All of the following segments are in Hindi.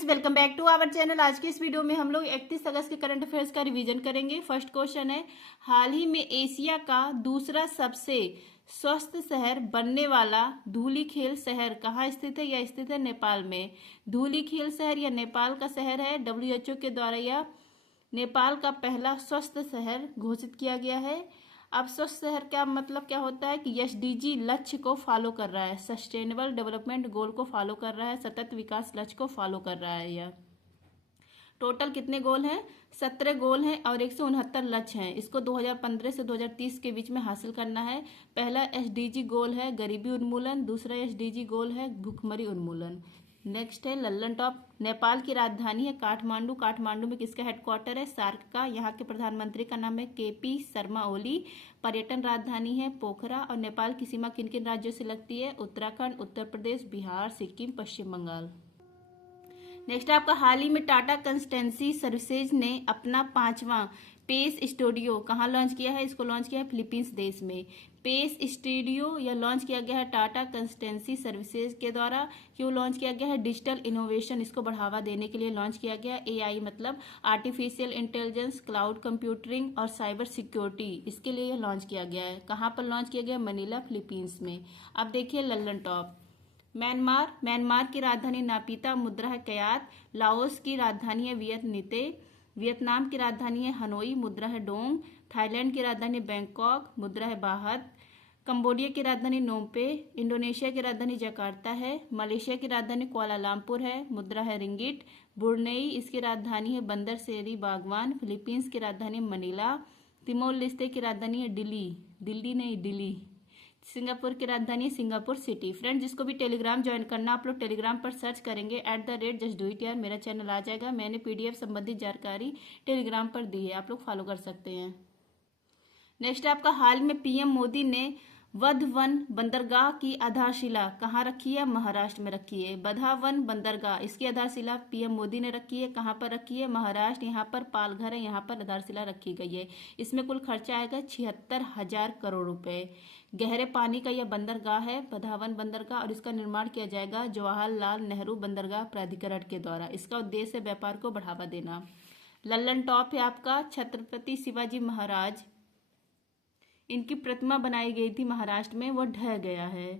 Friends, welcome back to our channel. आज की इस वीडियो में हम लोग 31 अगस्त के करंट अफेयर्स का रिवीजन करेंगे। फर्स्ट क्वेश्चन है, हाल ही में एशिया का दूसरा सबसे स्वस्थ शहर बनने वाला धूलीखेल शहर कहाँ स्थित है? यह स्थित है नेपाल में। धूलीखेल शहर यह नेपाल का शहर है। WHO के द्वारा यह नेपाल का पहला स्वस्थ शहर घोषित किया गया है। अब स्वस्थ शहर का मतलब क्या होता है कि SDG लक्ष्य को फॉलो कर रहा है, सस्टेनेबल डेवलपमेंट गोल को फॉलो कर रहा है, सतत विकास लक्ष्य को फॉलो कर रहा है। यह टोटल कितने गोल हैं? 17 गोल हैं और 169 लक्ष्य हैं। इसको 2015 से 2030 के बीच में हासिल करना है। पहला SDG गोल है गरीबी उन्मूलन, दूसरा SDG गोल है भूखमरी उन्मूलन। नेक्स्ट है लल्लन टॉप। नेपाल की राजधानी है काठमांडू। काठमांडू में किसका हेडक्वार्टर है? सार्क का। यहाँ के प्रधानमंत्री का नाम है KP शर्मा ओली। पर्यटन राजधानी है पोखरा। और नेपाल की सीमा किन किन राज्यों से लगती है? उत्तराखंड, उत्तर प्रदेश, बिहार, सिक्किम, पश्चिम बंगाल। नेक्स्ट आपका, हाल ही में टाटा कंसल्टेंसी सर्विसेज ने अपना 5वां पेस स्टूडियो कहाँ लॉन्च किया है? इसको लॉन्च किया है फिलीपींस देश में। पेस स्टूडियो यह लॉन्च किया गया है टाटा कंसल्टेंसी सर्विसेज के द्वारा। क्यों लॉन्च किया गया है? डिजिटल इनोवेशन इसको बढ़ावा देने के लिए लॉन्च किया गया। AI मतलब आर्टिफिशियल इंटेलिजेंस, क्लाउड कंप्यूटिंग और साइबर सिक्योरिटी, इसके लिए यह लॉन्च किया गया है। कहाँ पर लॉन्च किया गया? मनीला, फिलीपींस में। अब देखिए लल्लन टॉप। म्यांमार की राजधानी नापीता, मुद्रा है कयात। लाओस की राजधानी है वियतनिते। वियतनाम की राजधानी है हनोई, मुद्रा है डोंग। थाईलैंड की राजधानी है बैंकॉक, मुद्रा है बाहत। कंबोडिया की राजधानी नोम्पे। इंडोनेशिया की राजधानी जकार्ता है। मलेशिया की राजधानी कुआलालंपुर है, मुद्रा है रिंगिट। ब्रुनेई इसकी राजधानी है बंदर सेरी बागवान। फिलीपींस की राजधानी मनीला। तिमोर लेस्ते की राजधानी है दिल्ली। सिंगापुर की राजधानी है सिंगापुर सिटी। फ्रेंड्स, जिसको भी टेलीग्राम ज्वाइन करना, आप लोग टेलीग्राम पर सर्च करेंगे @justdoityar, मेरा चैनल आ जाएगा। मैंने PDF संबंधित जानकारी टेलीग्राम पर दी है, आप लोग फॉलो कर सकते हैं। नेक्स्ट आपका, हाल में PM मोदी ने वधवन बंदरगाह की आधारशिला कहाँ रखी है? महाराष्ट्र में रखी है। बधावन बंदरगाह, इसकी आधारशिला PM मोदी ने रखी है। कहाँ पर रखी है? महाराष्ट्र। यहाँ पर पालघर है, यहाँ पर आधारशिला रखी गई है। इसमें कुल खर्चा आएगा 76,000 करोड़ रुपए। गहरे पानी का यह बंदरगाह है बधावन बंदरगाह, और इसका निर्माण किया जाएगा जवाहरलाल नेहरू बंदरगाह प्राधिकरण के द्वारा। इसका उद्देश्य है व्यापार को बढ़ावा देना। लल्लन टॉप है आपका, छत्रपति शिवाजी महाराज, इनकी प्रतिमा बनाई गई थी महाराष्ट्र में, वो ढह गया है।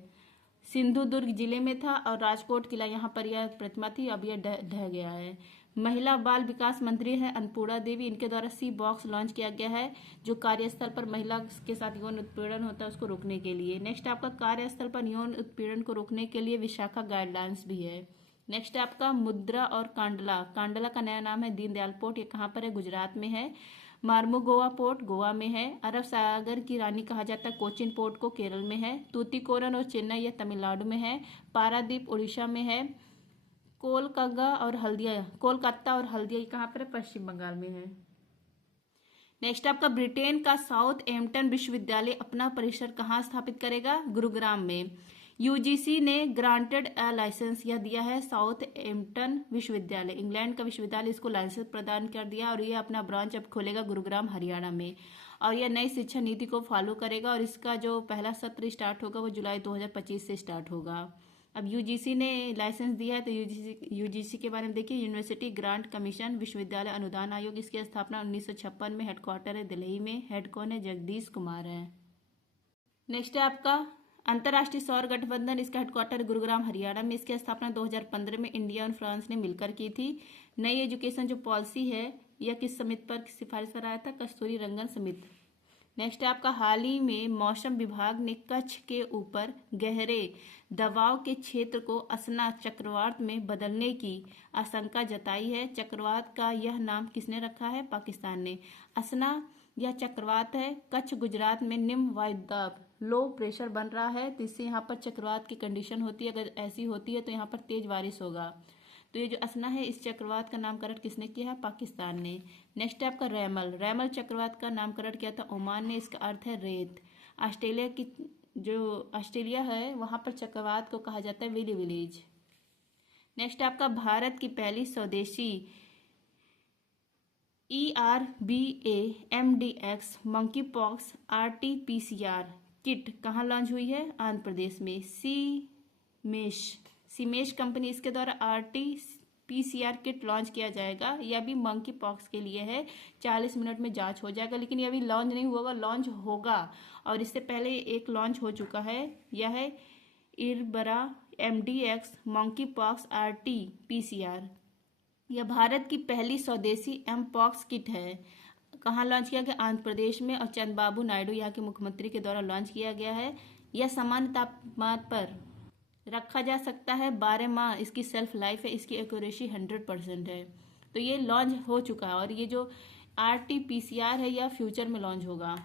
सिंधुदुर्ग जिले में था और राजकोट किला यहाँ पर यह प्रतिमा थी, अब यह ढह गया है। महिला बाल विकास मंत्री है अन्नपूर्णा देवी, इनके द्वारा सी बॉक्स लॉन्च किया गया है, जो कार्यस्थल पर महिला के साथ यौन उत्पीड़न होता है उसको रोकने के लिए। नेक्स्ट आपका, कार्यस्थल पर यौन उत्पीड़न को रोकने के लिए विशाखा गाइडलाइंस भी है। नेक्स्ट आपका, मुद्रा और कांडला। कांडला का नया नाम है दीनदयाल पोर्ट, ये कहाँ पर है? गुजरात में है। मार्मुगोवा पोर्ट गोवा में है। अरब सागर की रानी कहा जाता है कोचिन पोर्ट को, केरल में है। तूतीकोरन और चेन्नई यह तमिलनाडु में है। पारादीप उड़ीसा में है। कोलकाता और हल्दिया कहाँ पर है? पश्चिम बंगाल में है। नेक्स्ट आपका, ब्रिटेन का साउथ एम्पटन विश्वविद्यालय अपना परिसर कहाँ स्थापित करेगा? गुरुग्राम में। UGC ने ग्रांटेड लाइसेंस यह दिया है साउथ एम्पटन विश्वविद्यालय, इंग्लैंड का विश्वविद्यालय, इसको लाइसेंस प्रदान कर दिया और यह अपना ब्रांच अब खोलेगा गुरुग्राम हरियाणा में। और यह नई शिक्षा नीति को फॉलो करेगा और इसका जो पहला सत्र स्टार्ट होगा वो जुलाई 2025 से स्टार्ट होगा। अब UGC ने लाइसेंस दिया है तो UGC के बारे में देखिए। यूनिवर्सिटी ग्रांट कमीशन, विश्वविद्यालय अनुदान आयोग, इसकी स्थापना 1956 में, हेडक्वार्टर है दिल्ली में, हेड कौन है? जगदीश कुमार है। नेक्स्ट है आपका, अंतर्राष्ट्रीय सौर गठबंधन, इसका हेडक्वार्टर गुरुग्राम हरियाणा में, इसकी स्थापना 2015 में इंडिया और फ्रांस ने मिलकर की थी। नई एजुकेशन जो पॉलिसी है यह किस समिति पर सिफारिश पर आया था? कस्तूरी रंगन समिति। नेक्स्ट है आपका, हाल ही में मौसम विभाग ने कच्छ के ऊपर गहरे दबाव के क्षेत्र को असना चक्रवात में बदलने की आशंका जताई है। चक्रवात का यह नाम किसने रखा है? पाकिस्तान ने। असना यह चक्रवात है, कच्छ गुजरात में निम्न वायुदाब लो प्रेशर बन रहा है, तो इससे यहाँ पर चक्रवात की कंडीशन होती है। अगर ऐसी होती है तो यहाँ पर तेज बारिश होगा। तो ये जो असना है, इस चक्रवात का नामकरण किसने किया है? पाकिस्तान ने। नेक्स्ट है आपका रैमल चक्रवात का नामकरण किया था ओमान ने, इसका अर्थ है रेत। ऑस्ट्रेलिया है वहां पर चक्रवात को कहा जाता है विली विलेज। नेक्स्ट आपका, भारत की पहली स्वदेशी ERBA MDX monkey pox RT-PCR kit कहाँ लॉन्च हुई है? आंध्र प्रदेश में। सीमेश कंपनी इसके द्वारा PCR किट लॉन्च किया जाएगा। यह भी मंकी पॉक्स के लिए है। 40 मिनट में जांच हो जाएगा, लेकिन यह अभी लॉन्च नहीं हुआ, लॉन्च होगा। और इससे पहले एक लॉन्च हो चुका है, यह है इरबरा MDX monkey pox RT PCR। यह भारत की पहली स्वदेशी एमपॉक्स किट है। कहाँ लॉन्च किया गया? आंध्र प्रदेश में, और चंद्रबाबू नायडू यहाँ के मुख्यमंत्री के द्वारा लॉन्च किया गया है। यह सामान्य तापमान पर रखा जा सकता है 12 माह इसकी सेल्फ लाइफ है। इसकी एक्यूरेसी 100% है। तो ये लॉन्च हो चुका है, और ये जो RT PCR है यह फ्यूचर में लॉन्च होगा।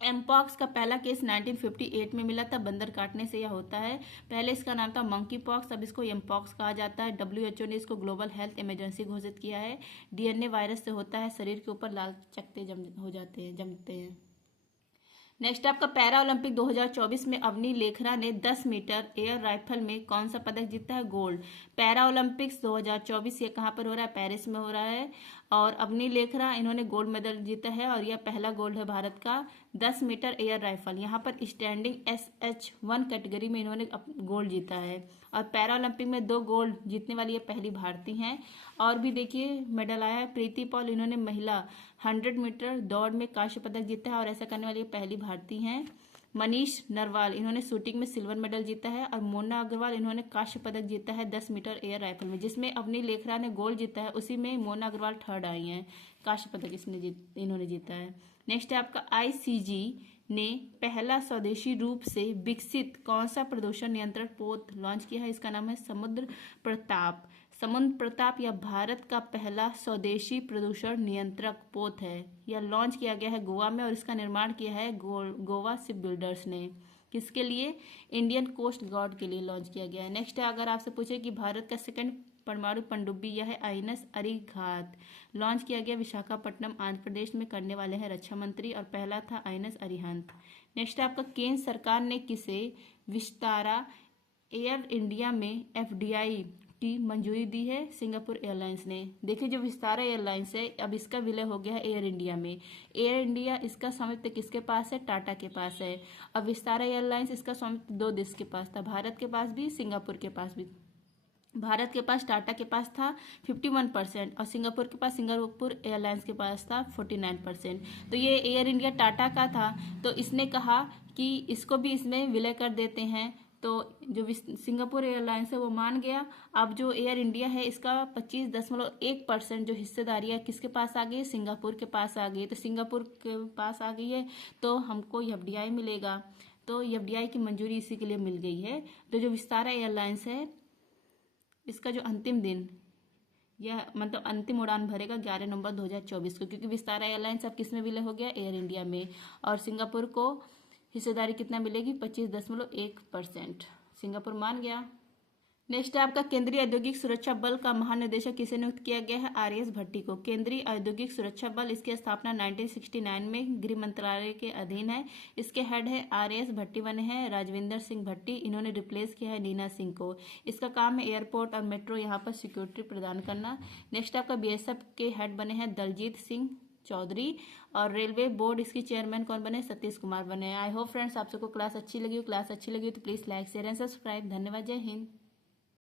एमपॉक्स का पहला केस 1958 में मिला था। बंदर काटने से यह होता है। पहले इसका नाम था मंकी पॉक्स, अब इसको एमपॉक्स कहा जाता है। WHO ने इसको ग्लोबल हेल्थ इमरजेंसी घोषित किया है। DNA वायरस से होता है। शरीर के ऊपर लाल चकत्ते जमते हैं। नेक्स्ट आपका पैरा ओलंपिक 2024 में अवनी लेखरा ने 10 मीटर एयर राइफल में कौन सा पदक जीता है? गोल्ड। पैरा ओलंपिक्स 2024 ये कहाँ पर हो रहा है? पेरिस में हो रहा है। और अवनी लेखरा इन्होंने गोल्ड मेडल जीता है, और यह पहला गोल्ड है भारत का। 10 मीटर एयर राइफल यहाँ पर स्टैंडिंग SH1 कैटेगरी में इन्होंने गोल्ड जीता है। और पैरा ओलंपिक में 2 गोल्ड जीतने वाली ये पहली भारतीय हैं। और भी देखिए मेडल आया है। प्रीति पॉल इन्होंने महिला 100 मीटर दौड़ में कांस्य पदक जीता है, और ऐसा करने वाली पहली भारतीय हैं। मनीष नरवाल इन्होंने शूटिंग में सिल्वर मेडल जीता है। और मोना अग्रवाल इन्होंने कांस्य पदक जीता है 10 मीटर एयर राइफल में, जिसमें अवनी लेखरा ने गोल्ड जीता है, उसी में मोना अग्रवाल थर्ड आई हैं। कांस्य पदक इन्होंने जीता है। नेक्स्ट है आपका ICG ने पहला स्वदेशी रूप से विकसित कौन सा प्रदूषण नियंत्रण पोत लॉन्च किया है? इसका नाम है समुद्र प्रताप। समुद्र प्रताप यह भारत का पहला स्वदेशी प्रदूषण नियंत्रक पोत है। यह लॉन्च किया गया है गोवा में, और इसका निर्माण किया है गोवा शिप बिल्डर्स ने। किसके लिए? इंडियन कोस्ट गार्ड के लिए लॉन्च किया गया है। नेक्स्ट है, अगर आपसे पूछे कि भारत का सेकंड परमाणु पनडुब्बी यह है INS अरिहंत। लॉन्च किया गया विशाखापट्टनम आंध्र प्रदेश में, करने वाले हैं रक्षा मंत्री, और पहला था INS अरिहंत। नेक्स्ट है आपका केंद्र सरकार ने किसे विस्तारा एयर इंडिया में FDI की मंजूरी दी है? सिंगापुर एयरलाइंस ने। देखिए जो विस्तारा एयरलाइंस है अब इसका विलय हो गया है एयर इंडिया में। एयर इंडिया इसका स्वामित्व किसके पास है? टाटा के पास है। अब विस्तारा एयरलाइंस इसका स्वामित्व 2 देश के पास था, भारत के पास भी, सिंगापुर के पास भी। भारत के पास टाटा के पास था 51%, और सिंगापुर के पास सिंगापुर एयरलाइंस के पास था 49%। तो ये एयर इंडिया टाटा का था, तो इसने कहा कि इसको भी इसमें विलय कर देते हैं। तो जो सिंगापुर एयरलाइंस है वो मान गया। अब जो एयर इंडिया है इसका 25.1% जो हिस्सेदारी है किसके पास आ गई? सिंगापुर के पास आ गई। तो सिंगापुर के पास आ गई है तो हमको FDI मिलेगा। तो FDI की मंजूरी इसी के लिए मिल गई है। तो जो विस्तारा एयरलाइंस है इसका जो अंतिम दिन, यह मतलब अंतिम उड़ान भरेगा 11 नवंबर 2024 को, क्योंकि विस्तारा एयरलाइंस अब किस में विलय हो गया? एयर इंडिया में। और सिंगापुर को हिस्सेदारी कितना मिलेगी? 25.1%। सिंगापुर मान गया। नेक्स्ट है आपका केंद्रीय औद्योगिक सुरक्षा बल का महानिदेशक किसे नियुक्त किया गया है? RS भट्टी को। केंद्रीय औद्योगिक सुरक्षा बल, इसकी स्थापना 1969 में गृह मंत्रालय के अधीन है। इसके हेड है RS भट्टी बने हैं राजविंदर सिंह भट्टी। इन्होंने रिप्लेस किया है नीना सिंह को। इसका काम है एयरपोर्ट और मेट्रो यहाँ पर सिक्योरिटी प्रदान करना। नेक्स्ट आपका BSF के हेड बने हैं दलजीत सिंह चौधरी, और रेलवे बोर्ड इसकी चेयरमैन कौन बने? सतीश कुमार बने। आई होप फ्रेंड्स आप सबको क्लास अच्छी लगी हो। क्लास अच्छी लगी तो please like share and subscribe. धन्यवाद। जय हिंद।